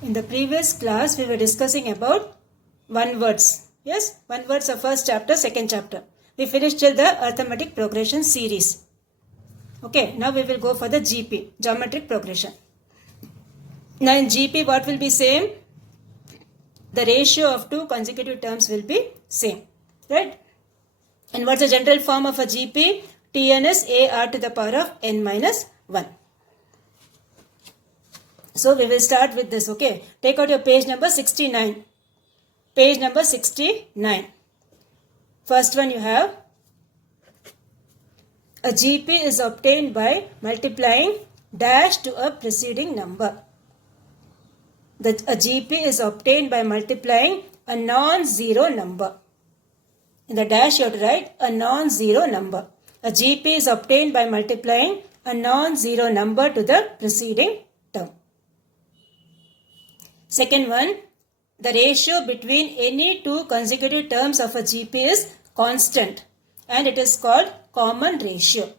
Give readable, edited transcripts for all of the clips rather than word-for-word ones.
In the previous class, we were discussing about one words. Yes, one words of first chapter, second chapter. We finished till the arithmetic progression series. Okay, now we will go for the GP, geometric progression. Now in GP, what will be same? The ratio of two consecutive terms will be same, right? And what's the general form of a GP? Tn is AR to the power of n minus 1. So we will start with this, okay. Take out your page number 69. Page number 69. First one you have, a GP is obtained by multiplying dash to a preceding number. A GP is obtained by multiplying a non-zero number. In the dash you have to write a non-zero number. A GP is obtained by multiplying a non-zero number to the preceding term. Second one, the ratio between any two consecutive terms of a GP is constant and it is called common ratio.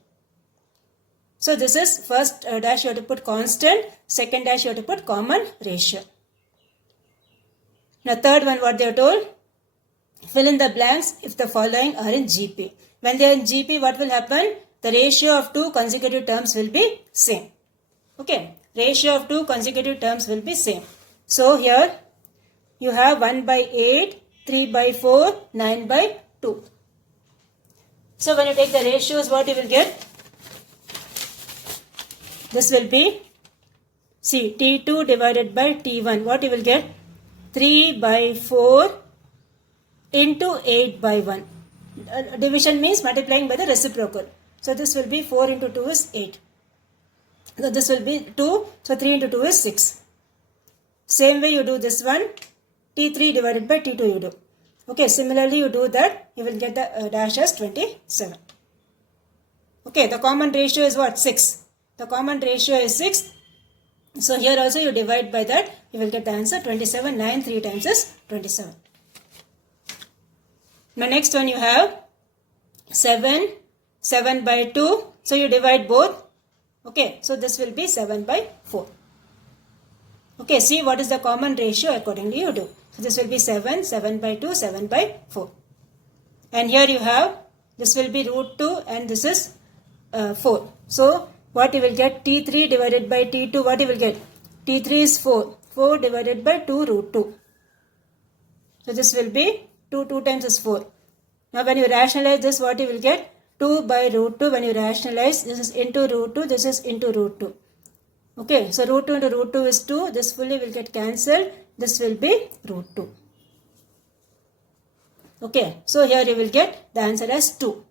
So this is first dash you have to put constant, second dash you have to put common ratio. Now third one, what they are told? Fill in the blanks if the following are in GP. When they are in GP, what will happen? The ratio of two consecutive terms will be same. Okay, ratio of two consecutive terms will be same. So here you have 1 by 8, 3 by 4, 9 by 2. So when you take the ratios, what you will get? This will be, see, T2 divided by T1. What you will get? 3 by 4 into 8 by 1. Division means multiplying by the reciprocal. So this will be 4 into 2 is 8. So this will be 2. So 3 into 2 is 6. Same way you do this one. T3 divided by T2 you do. Okay, similarly you do that. You will get the dash as 27. Okay, the common ratio is what? 6. The common ratio is 6. So here also you divide by that. You will get the answer 27. 9 3 times is 27. Now next one you have 7. 7 by 2. So you divide both. Okay, so this will be 7 by 4. Okay, see what is the common ratio accordingly you do. So this will be 7, 7 by 2, 7 by 4. And here you have, this will be root 2 and this is 4. So what you will get? T3 divided by T2, what you will get? T3 is 4. 4 divided by 2 root 2. So this will be 2 times is 4. Now when you rationalize this, what you will get? 2 by root 2. When you rationalize, this is into root 2, this is into root 2. Okay, so root 2 into root 2 is 2. This fully will get cancelled. This will be root 2. Okay, so here you will get the answer as 2.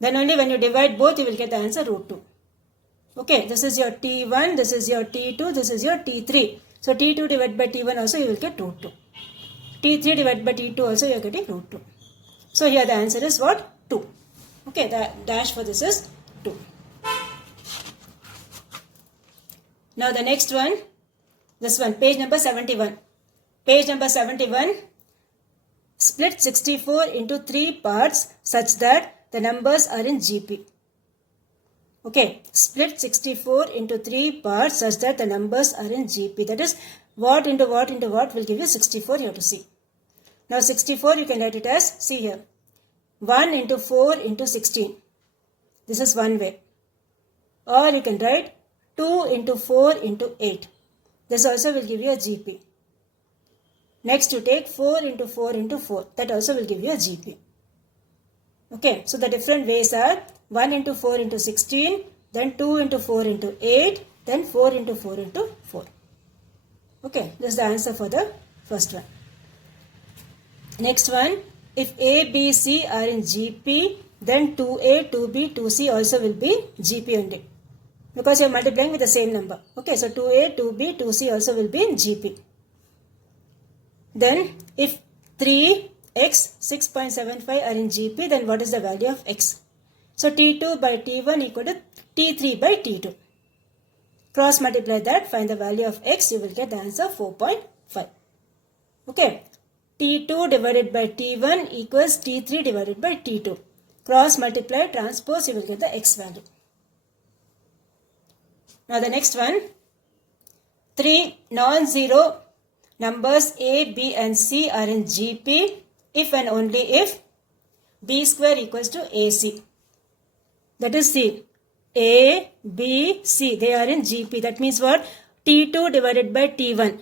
Then only when you divide both, you will get the answer root 2. Okay, this is your T1, this is your T2, this is your T3. So T2 divided by T1 also you will get root 2. T3 divided by T2 also you are getting root 2. So here the answer is what? 2. Okay, the dash for this is 2. Now the next one, this one, page number 71. Page number 71, split 64 into 3 parts such that the numbers are in GP. Okay, split 64 into 3 parts such that the numbers are in GP. That is, what into what into what will give you 64, you have to see. Now 64 you can write it as, see here, 1 into 4 into 16. This is one way. Or you can write 2 into 4 into 8. This also will give you a GP. Next you take 4 into 4 into 4. That also will give you a GP. Okay, so the different ways are 1 into 4 into 16, then 2 into 4 into 8, then 4 into 4 into 4. Okay, this is the answer for the first one. Next one, if A, B, C are in GP, then 2A, 2B, 2C also will be GP only. Because you are multiplying with the same number. Okay, so 2A, 2B, 2C also will be in GP. Then if 3x, 6.75 are in GP, then what is the value of x? So T2 by T1 equal to T3 by T2. Cross multiply that, find the value of x, you will get the answer 4.5. Okay, T2 divided by T1 equals T3 divided by T2. Cross multiply, transpose, you will get the x value. Now the next one, three non-zero numbers A, B and C are in GP if and only if B square equals to AC. That is C. A, B, C. They are in GP. That means what? T2 divided by T1.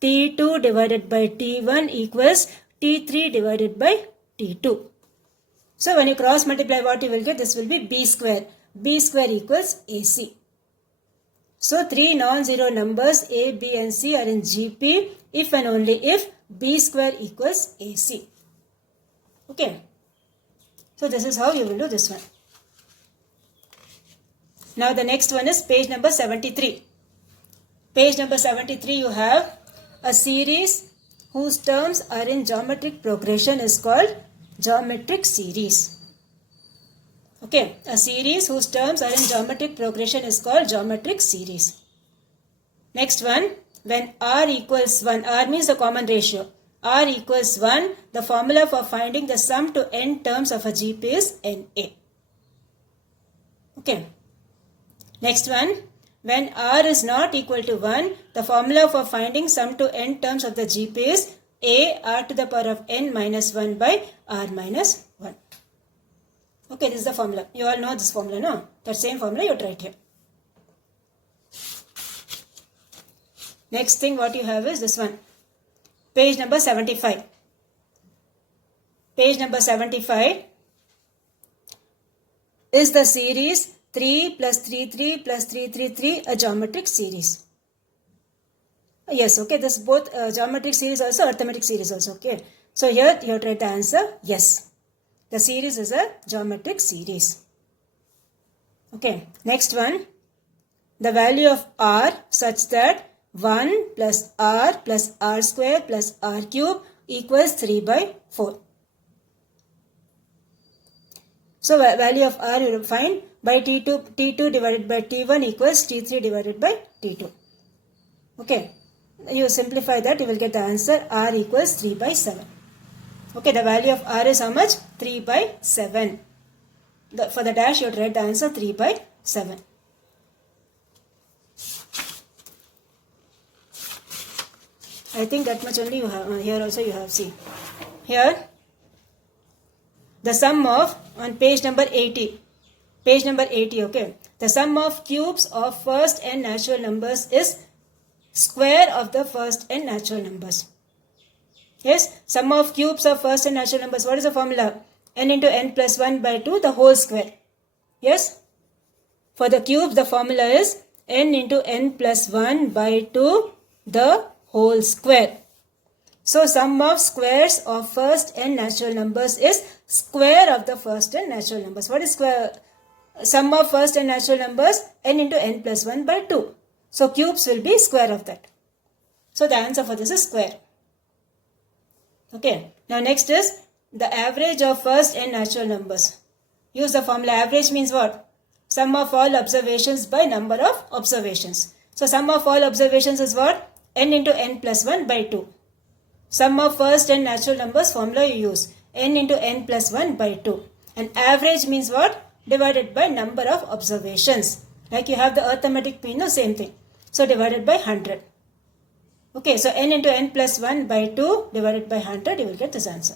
T2 divided by T1 equals T3 divided by T2. So when you cross multiply, what you will get? This will be B square. B square equals AC. So three non-zero numbers A, B and C are in GP if and only if B square equals AC. Okay. So this is how you will do this one. Now the next one is page number 73. Page number 73 you have a series whose terms are in geometric progression is called geometric series. Okay, a series whose terms are in geometric progression is called geometric series. Next one, when R equals 1, R means the common ratio. R equals 1, the formula for finding the sum to n terms of a GP is NA. Okay. Next one, when R is not equal to 1, the formula for finding sum to n terms of the GP is A R to the power of n minus 1 by R minus 1. Okay, this is the formula. You all know this formula, no? That same formula you write here. Next thing what you have is this one. Page number 75. Page number 75 is the series 3 plus 3, 3 plus 3, 3, 3, a geometric series. Yes, okay, this both geometric series also, arithmetic series also, okay. So here you have to write the answer, yes. The series is a geometric series. Okay, next one. The value of R such that 1 plus R square plus R cube equals 3 by 4. So value of R you will find by T2 divided by T1 equals T3 divided by T2. Okay, you simplify that, you will get the answer R equals 3 by 7. Okay, the value of R is how much? 3 by 7. For the dash you would write the answer 3 by 7. I think that much only you have. Here also you have, see. Here, the sum of, on page number 80. Page number 80, okay. The sum of cubes of first n natural numbers is square of the first n natural numbers. Yes, sum of cubes of first n natural numbers. What is the formula? N into n plus 1 by 2, the whole square. Yes. For the cube, the formula is n into n plus 1 by 2, the whole square. So sum of squares of first n natural numbers is square of the first n natural numbers. What is square? Sum of first n natural numbers, n into n plus 1 by 2. So cubes will be square of that. So the answer for this is square. Okay. Now next is the average of first n natural numbers. Use the formula. Average means what? Sum of all observations by number of observations. So sum of all observations is what? N into n plus 1 by 2. Sum of first n natural numbers formula you use. N into n plus 1 by 2. And average means what? Divided by number of observations. Like you have the arithmetic mean, no, same thing. So divided by 100. Okay, so n into n plus 1 by 2 divided by 100, you will get this answer.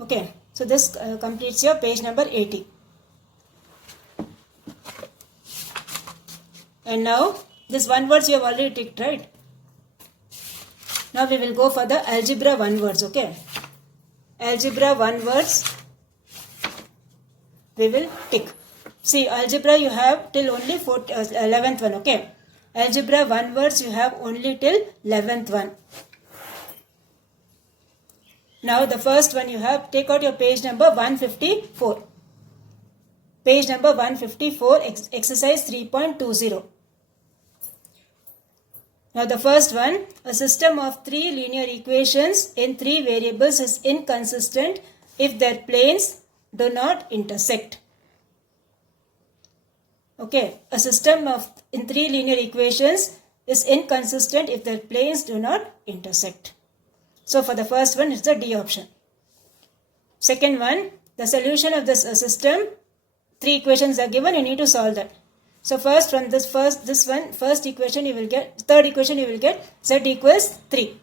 Okay, so this completes your page number 80. And now, this one words you have already ticked, right? Now we will go for the algebra one words, okay? Algebra one words, we will tick. See, algebra you have till only 11th one, okay? Algebra one words you have only till 11th one. Now the first one you have, take out your page number 154. Page number 154, exercise 3.20. Now the first one, a system of three linear equations in three variables is inconsistent if their planes do not intersect. Okay, a system of in three linear equations is inconsistent if their planes do not intersect. So for the first one, it's the D option. Second one, the solution of this system, three equations are given, you need to solve that. So first from this first equation you will get, third equation you will get z equals 3.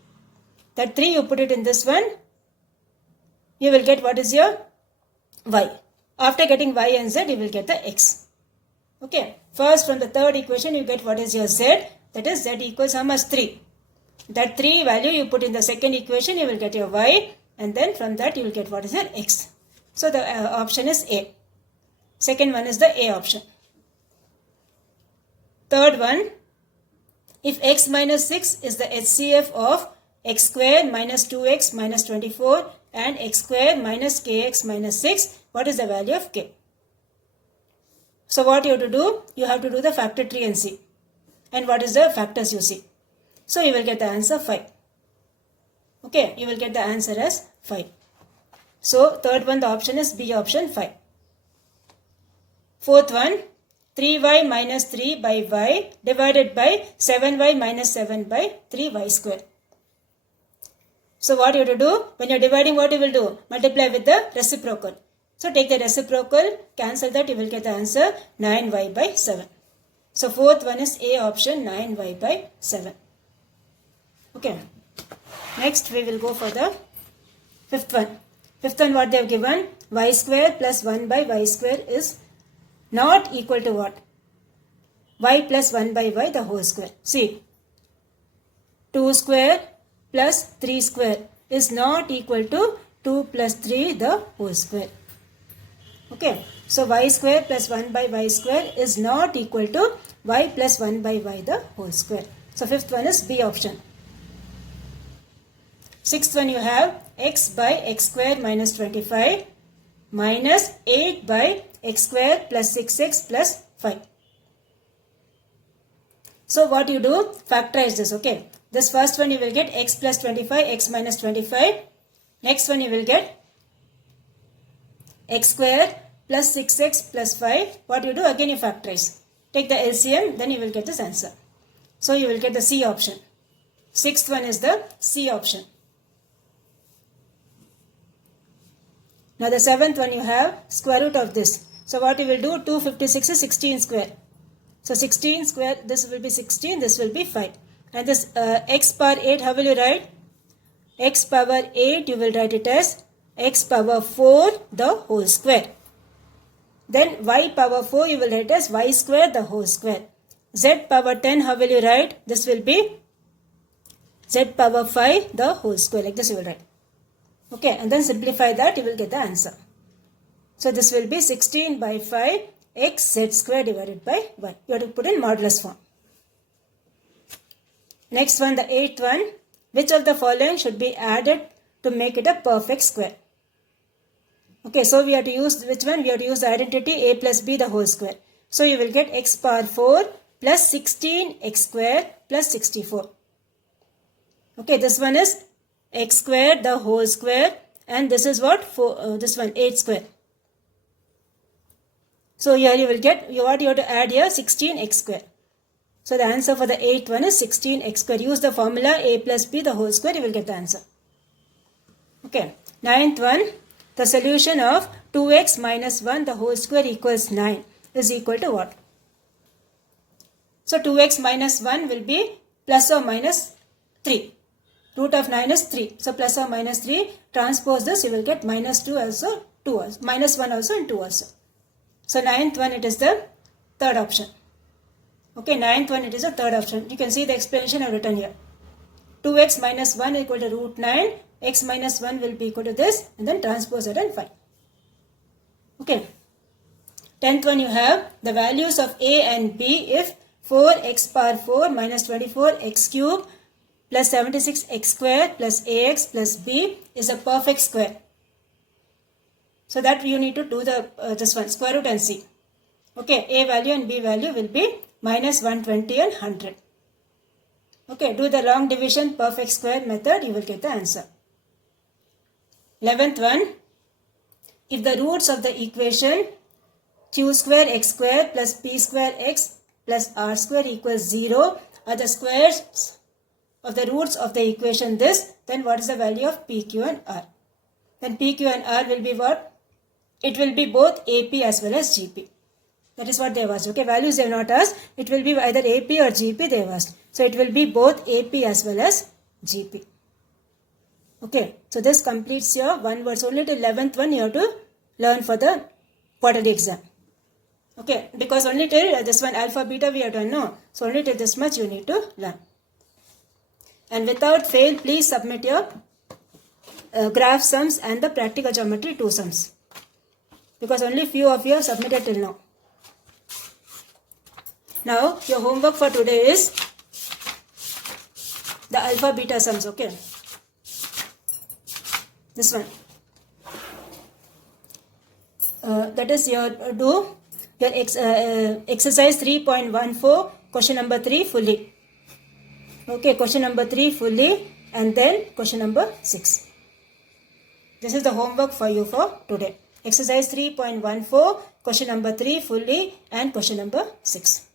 That 3 you put it in this one, you will get what is your y. After getting y and z, you will get the x. Okay. First from the third equation you get what is your z, that is z equals how much? 3. That 3 value you put in the second equation, you will get your y, and then from that you will get what is your x. So the option is A. Second one is the A option. Third one, if x minus 6 is the HCF of x square minus 2x minus 24 and x square minus kx minus 6, what is the value of k? So what you have to do? You have to do the factor tree and see. And what is the factors you see? So you will get the answer 5. Okay, you will get the answer as 5. So third one, the option is B option 5. Fourth one, 3y minus 3 by y divided by 7y minus 7 by 3y square. So what you have to do? When you are dividing, what you will do? Multiply with the reciprocal. So take the reciprocal, cancel that, you will get the answer 9y by 7. So fourth one is A option, 9y by 7. Okay. Next we will go for the fifth one. Fifth one, what they have given? Y square plus 1 by y square is not equal to what? Y plus 1 by y the whole square. See, 2 square plus 3 square is not equal to 2 plus 3 the whole square. Okay. So y square plus 1 by y square is not equal to y plus 1 by y the whole square. So fifth one is B option. Sixth one, you have x by x square minus 25 minus 8 by x square plus 6x plus 5. So what you do? Factorize this. Okay. This first one you will get x plus 25, x minus 25. Next one you will get x square plus 6x plus 5. What you do? Again you factorize. Take the LCM, then you will get this answer. So you will get the C option. Sixth one is the C option. Now the seventh one, you have square root of this. So what you will do? 256 is 16 square. So 16 square, this will be 16, this will be 5. And this x power 8, how will you write? X power 8, you will write it as x power 4 the whole square. Then y power 4, you will write as y square the whole square. Z power 10, how will you write? This will be z power 5 the whole square. Like this you will write. Okay, and then simplify that, you will get the answer. So this will be 16 by 5 x z square divided by 1. You have to put in modulus form. Next one, the eighth one. Which of the following should be added to make it a perfect square? Okay, so we have to use which one? We have to use the identity a plus b the whole square. So you will get x power 4 plus 16 x square plus 64. Okay, this one is x square the whole square, and this is what? This one 8 square. So here you will get what you have to add here, 16x square. So the answer for the eighth one is 16x square. Use the formula a plus b the whole square, you will get the answer. Okay. Ninth one, the solution of 2x minus 1 the whole square equals 9 is equal to what? So 2x minus 1 will be plus or minus 3. Root of 9 is 3. So plus or minus 3, transpose this, you will get minus 2 also, 2 also, minus 1 also and 2 also. So ninth one, it is the third option. Okay, ninth one, it is the third option. You can see the explanation I have written here. 2x minus 1 equal to root 9. X minus 1 will be equal to this, and then transpose it and find. Okay. 10th one, you have the values of a and b if 4x power 4 minus 24x cube plus 76x square plus ax plus b is a perfect square. So that you need to do the this one, square root and see. Okay, a value and b value will be minus 120 and 100. Okay, do the long division perfect square method, you will get the answer. 11th one, if the roots of the equation q square x square plus p square x plus r square equals 0 are the squares of the roots of the equation this, then what is the value of p, q and r? Then p, q and r will be what? It will be both AP as well as GP. That is what they have asked. Okay, values they have not asked. It will be either AP or GP they have asked. So it will be both AP as well as GP. Okay, so this completes your one word. So only till 11th one you have to learn for the quarterly exam. Okay, because only till this one alpha beta we have done, no. So only till this much you need to learn. And without fail, please submit your graph sums and the practical geometry 2 sums. Because only few of you have submitted till now. Now your homework for today is the alpha beta sums. Okay, this one. That is your your exercise 3.14 question number 3 fully. Okay, question number 3 fully, and then question number 6. This is the homework for you for today. Exercise 3.14 question number 3 fully and question number 6.